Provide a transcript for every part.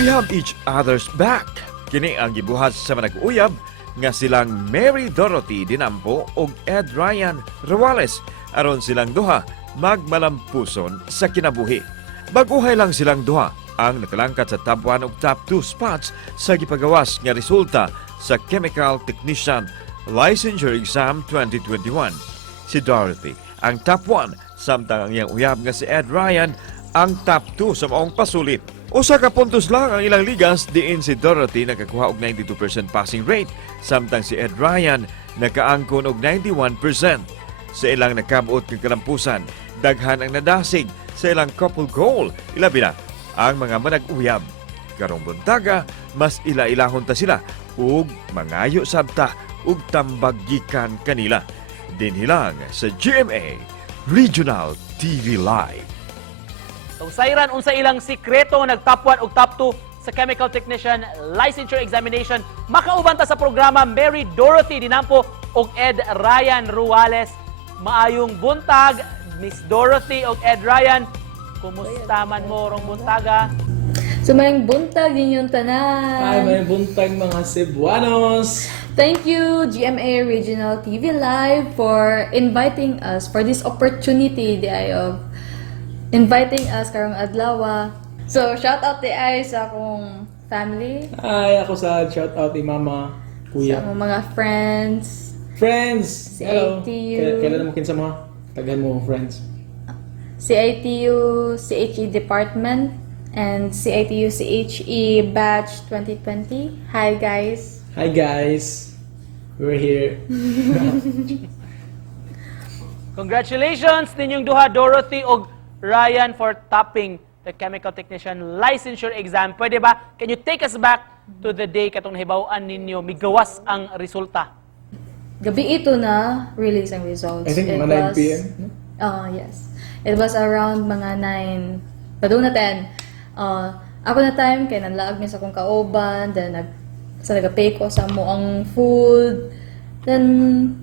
We have each other's back. Kini ang gibuhat sa manag-uyab nga silang Mary Dorothy Dinampo ug Ed Ryan Ruales aron silang duha magmalampuson sa kinabuhi. Baguhay lang silang duha ang nakalangkat sa top 1 ug top 2 spots sa gipagawas nga resulta sa Chemical Technician Licensure Exam 2021. Si Dorothy ang top 1 samtang ang iyang uyab nga si Ed Ryan ang top 2 sa maong pasulit. Usa ka puntos lang ang ilang ligas diin si Dorothy nakakuha og 92% passing rate samtang si Ed Ryan nakaangkon og 91%. Sa ilang nakabot ng kalampusan, daghan ang nadasig sa ilang couple goal, ilabi na ang mga manag-uyab. Karong buntaga, mas ila-ilahon ta sila ug mangayo sabta ug tambag gikan kanila. Dinhilang sa GMA Regional TV Live. Sayran unsa ilang sikreto nag-top 1 ug top 2 sa Chemical Technician Licensure Examination. Makauban ta sa programa Mary Dorothy Dinampo ug Ed Ryan Ruales. Maayong buntag, Miss Dorothy ug Ed Ryan. Kumusta man mo rong buntaga? So mayong buntag ninyong tanan. Ay, may buntag mga Cebuanos. Thank you GMA Regional TV Live for inviting us for this opportunity of inviting us karong adlaw. So shout out sa akong family. Ay, ako sa shout out ni Mama, Kuya. Sa akong mga friends. Friends! Hello! CITU. Kailan mo kinsa mga taghan mo friends? CITU, CHE Department, and CITU, CHE Batch 2020. Hi guys! Hi guys! We're here. Congratulations ninyong duha, Dorothy ug Ryan, for topping the Chemical Technician Licensure Exam. Pwede ba? Can you take us back to the day katong nahibaw-an ninyo migawas ang resulta? Gabi ito na release ang results. I think mga 9 p.m. no? Yes. It was around mga 9. Padung na 10. Ako na time, kaya nanlaag mi sa akong kauban. Then, nag-pay ko sa mo ang food. Then,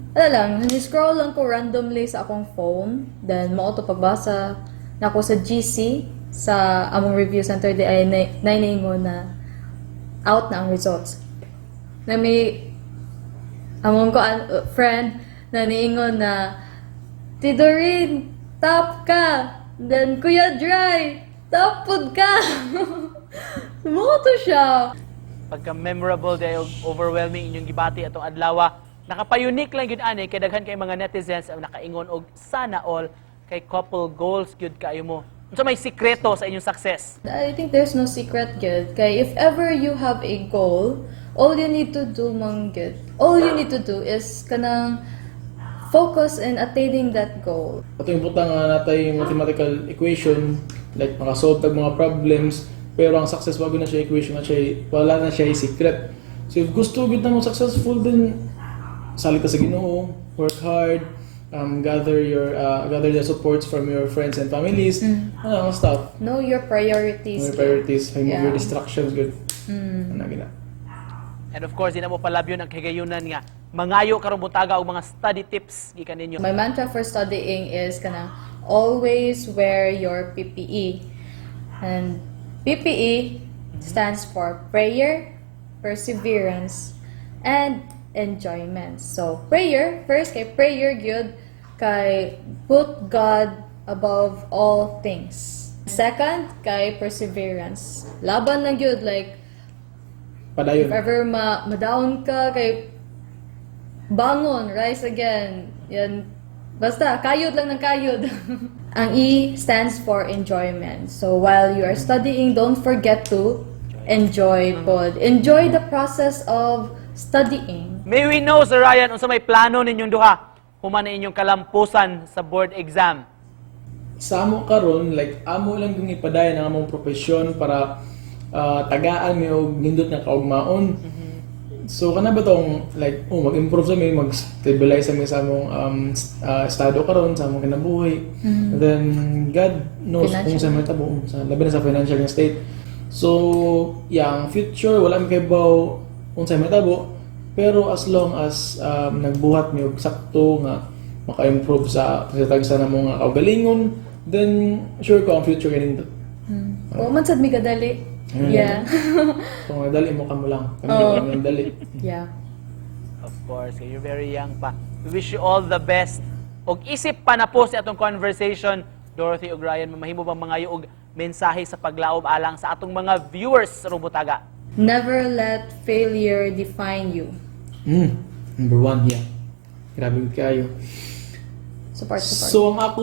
scroll lang ko randomly sa akong phone. Then, mauto pagbasa na ako sa GC, sa among review center, di ay naingo na out na ang results. Na may among ko friend na niingon na Tidorin, top ka! Then, Kuya Dry, top food ka! Sumoto siya! Pagka-memorable day overwhelming inyong gibati atong adlaw. Nakapa-unique lang yun ani kay daghan kay mga netizens ang nakaingon og sana all kay couple goals gyud kayo mo. Unsa may sikreto sa inyong success? I think there's no secret good. Kay if ever you have a goal, all you need to do all you need to do is kanang focus in attaining that goal. Ato yung butang natay mathematical equation, like makasolve tag mga problems, pero ang success wag na siya equation na siya, wala na siya secret. So if gusto gid na mo successful, then salit ka sa Ginoo, work hard, gather the supports from your friends and families, stuff. Know your priorities. Know your priorities, remove your Yeah. distractions, good. Ano gina. And of course, di na mo palabyon ang kagayunan nga mangayo karong buntaga og mga study tips gikan ninyo. My mantra for studying is kanang always wear your PPE. And PPE stands for prayer, perseverance, and enjoyment. So, prayer, first kay prayer gyud kay put God above all things. Second, kay perseverance. Laban lang gyud, like Padayon. if ever ma-down ka, kay bangon, rise again. Yan. Basta, kayod lang ng kayod. Ang E stands for enjoyment. So, while you are studying, don't forget to enjoy pod. Enjoy the process of studying. May we know, Sir Ryan, unsa may plano ninyong duha human na inyong kalampusan sa board exam? Sa amo karon, like amo lang yung ipadayon ang among profesyon para tagaan mi og nindot nga kaugmaon. So kana ba tong like mag-improve sa mi, mag-stabilize sa among estado karon sa among kinabuhi. And then God knows kung sa matabo sa labi na sa financial nga state. So yang future wala mi kay baw unsa matabo, pero as long as nagbuhat mi og sakto nga maka-improve sa tagsa na mga kaugalingon, then sure ko ang future kanindot. O man sad mi kadali. Yeah. Kung nadali mo ka mo lang. Kami Oo. kami nadali. Yeah. Of course, you're very young pa. We wish you all the best. Og isip pa na po sa atong conversation, Dorothy ug Ryan, mamahimo bang mga og mensahe sa paglaob alang sa atong mga viewers sa Robutaga? Never let failure define you. Number one, yeah. Grabe kayo. Support. So ang ako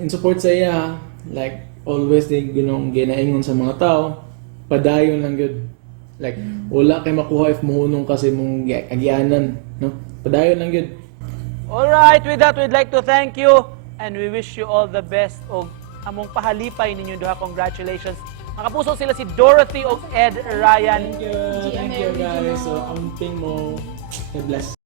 in support sa iya, like always din gunong ginaingon sa mga tao, padayon lang gud. Like wala kay makuha if muhunong kasi mong agianan, no? Padayon lang gud. Alright, with that, we'd like to thank you and we wish you all the best og among pahalipay ninyo duha. Congratulations. Mga kapuso, sila si Dorothy og Ed Ryan. Thank you guys. So, amping mo. God bless.